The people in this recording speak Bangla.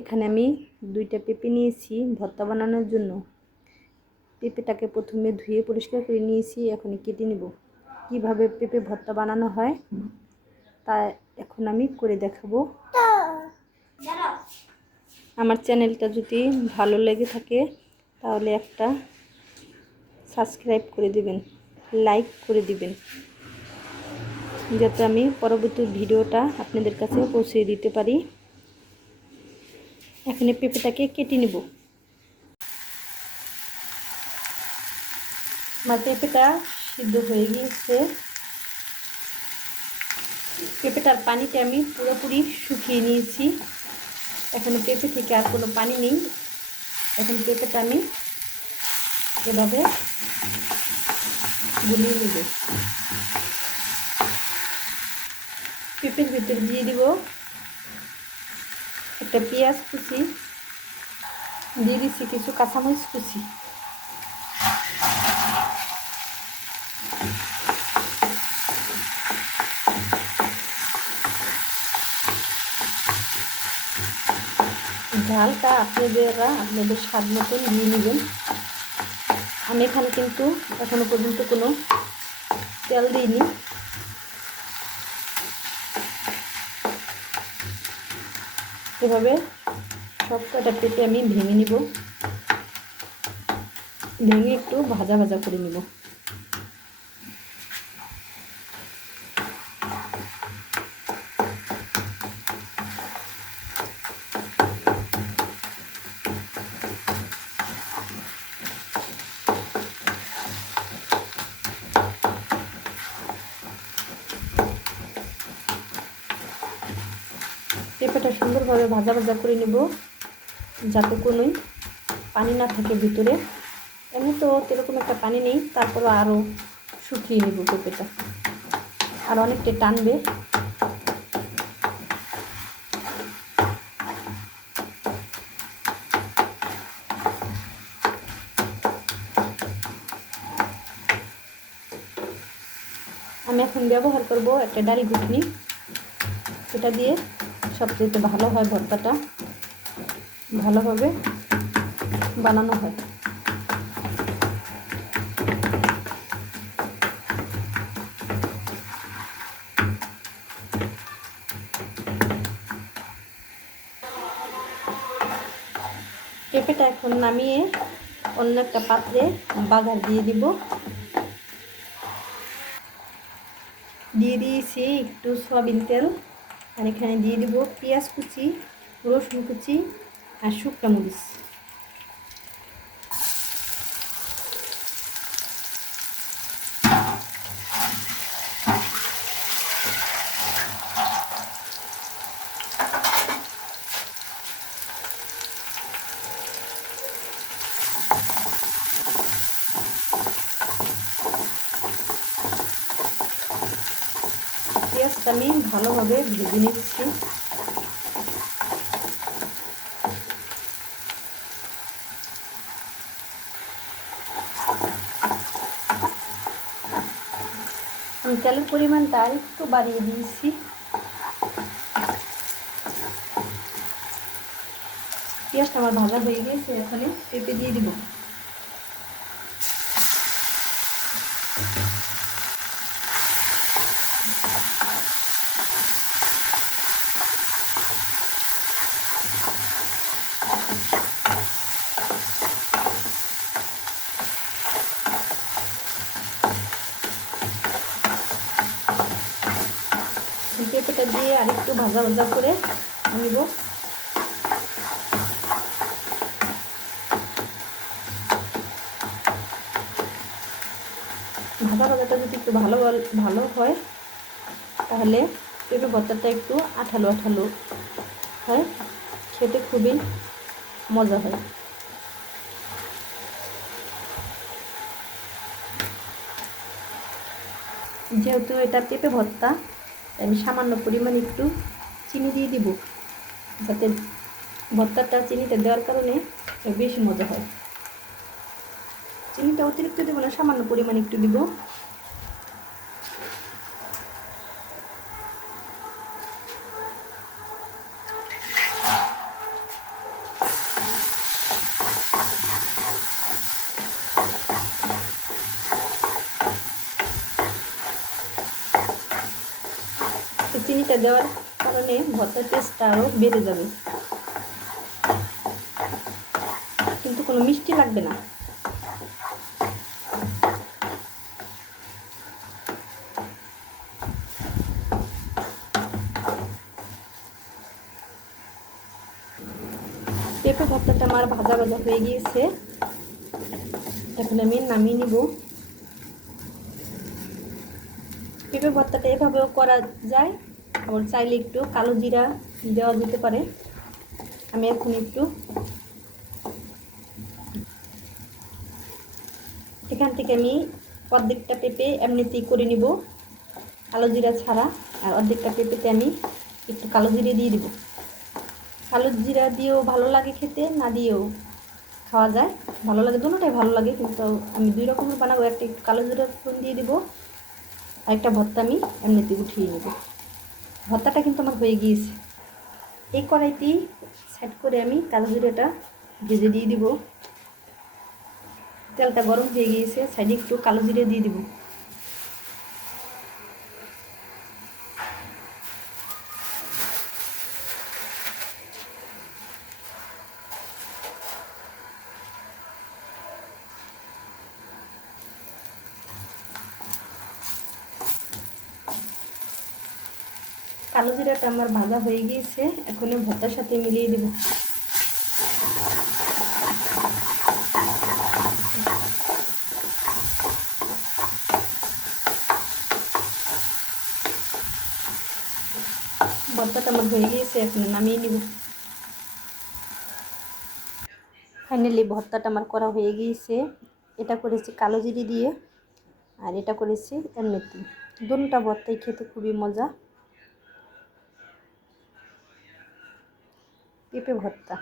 এখানে আমি 2টা পেঁপে নিয়েছি ভর্তা বানানোর জন্য। পেঁপেটাকে প্রথমে ধুয়ে পরিষ্কার করে নিয়েছি, এখন কেটে নেব। কিভাবে পেঁপে ভর্তা বানানো হয় তা এখন আমি করে দেখাবো। আমার চ্যানেলটা যদি ভালো লেগে থাকে তাহলে একটা সাবস্ক্রাইব করে দিবেন, লাইক করে দিবেন, যাতে আমি পরবর্তী ভিডিওটা আপনাদের কাছে পৌঁছে দিতে পারি। এখানে পেঁপেটাকে কেটে নেব। আমার পেঁপেটা সিদ্ধ হয়ে গিয়েছে। পেঁপেটার পানিটা আমি পুরোপুরি শুকিয়ে নিয়েছি। এখানে পেঁপে থেকে আর কোনো পানি নেই। এখন পেঁপেটা আমি এভাবে গুলিয়ে নেব। পেঁপের ভিতরে দিয়ে দিব একটা পেঁয়াজ কুচি, দিয়ে দিচ্ছি কিছু কাঁচামরিচ কুচি। ঝালটা আপনাদের স্বাদ মতন দিয়ে নেবেন। আমি এখানে কিন্তু এখনো পর্যন্ত কোনো তেল দিইনি। এভাবে সব কটা পেঁপে আমি ভেঙে নিব, ভেঙে একটু ভাজা ভাজা করে নিব। পেঁপেটা সুন্দরভাবে ভাজা ভাজা করে নেব, যাতে কোনোই পানি না থাকে ভিতরে। এমনি তো এরকম একটা পানি নেই, তারপরে আরও শুকিয়ে নেব পেঁপেটা, আর অনেকটা টানবে। আমি এখন ব্যবহার করব একটা ডাল ঘুটনি। সেটা দিয়ে সবচেয়ে ভালো হয়, ভর্তাটা ভালোভাবে বানানো হয়। পেঁপেটা এখন নামিয়ে অন্য একটা পাত্রে বাগার দিয়ে দিব। দিয়ে দিয়েছি একটু সয়াবিন তেল, আর এখানে দিয়ে দিব পেঁয়াজ কুচি, রসুন কুচি আর শুকনো মরিচ। পেঁয়াজটা আমি ভালোভাবে ভেজে নিচ্ছি। আমি তেলের পরিমাণটা আর একটু বাড়িয়ে দিয়েছি। পেঁয়াজটা আমার ভাজা হয়ে গিয়েছে, এখানে পেঁপে দিয়ে দিব। পেঁপেটা দিয়ে আর একটু ভাজা ভাজা করে নিব। ভাজা ভাজাটা যদি একটু ভালো হয় তাহলে পেঁপে ভর্তাটা একটু আঠালো আঠালো হয়, খেতে খুবই মজা হয়। যেহেতু এটা পেঁপে ভর্তা, আমি সামান্য পরিমাণ একটু চিনি দিয়ে দিব, যাতে ভর্তাটা চিনিটা দেওয়ার কারণে বেশি মজা হয়। চিনিটা অতিরিক্ত দেবো না, সামান্য পরিমাণ একটু দিব। তেলটা দেওয়ার কারণে ভর্তার টেস্টটা আরও বেড়ে যাবে, কিন্তু কোনো মিষ্টি লাগবে না। পেঁপে ভর্তাটা আমার ভাজা ভাজা হয়ে গিয়েছে, এখন আমি নামিয়ে নিব। পেঁপে ভর্তাটা এভাবেও করা যায়, আবার চাইলে একটু কালো জিরা দেওয়া যেতে পারে। আমি এখন একটু এখান থেকে আমি অর্ধেকটা পেঁপে এমনিতেই করে নিব কালো জিরা ছাড়া, আর অর্ধেকটা পেঁপেতে আমি একটু কালো জিরে দিয়ে দিব। কালো জিরা দিয়েও ভালো লাগে খেতে, না দিয়েও খাওয়া যায়, ভালো লাগে, দুটোটাই ভালো লাগে, কিন্তু আমি দুই রকমের বানাবো। একটা একটু কালো জিরা ফোড়ন দিয়ে দিব, আর একটা ভর্তা আমি এমনিতে উঠিয়ে নেব। ভর্তাটা কিন্তু আমার হয়ে গিয়েছে। এই কড়াইতেই সেট করে আমি কালো জিরাটা ভেজে দিয়ে দিব। তেলটা গরম হয়ে গিয়েছে, সাইডে একটু কালো জিরে দিয়ে দিব। কালো জিরাটা আমার ভাজা হয়ে গিয়েছে, এখন ভর্তার সাথে মিলিয়ে দেব। ভর্তাটা আমার হয়ে গিয়েছে, এখন নামিয়ে নেব। ফাইনালি ভর্তাটা আমার করা হয়ে গিয়েছে। এটা করেছি কালো জিরে দিয়ে, আর এটা করেছি এমনিতে। দুটোটা ভর্তাই খেতে খুবই মজা। পেঁপে ভর্তা।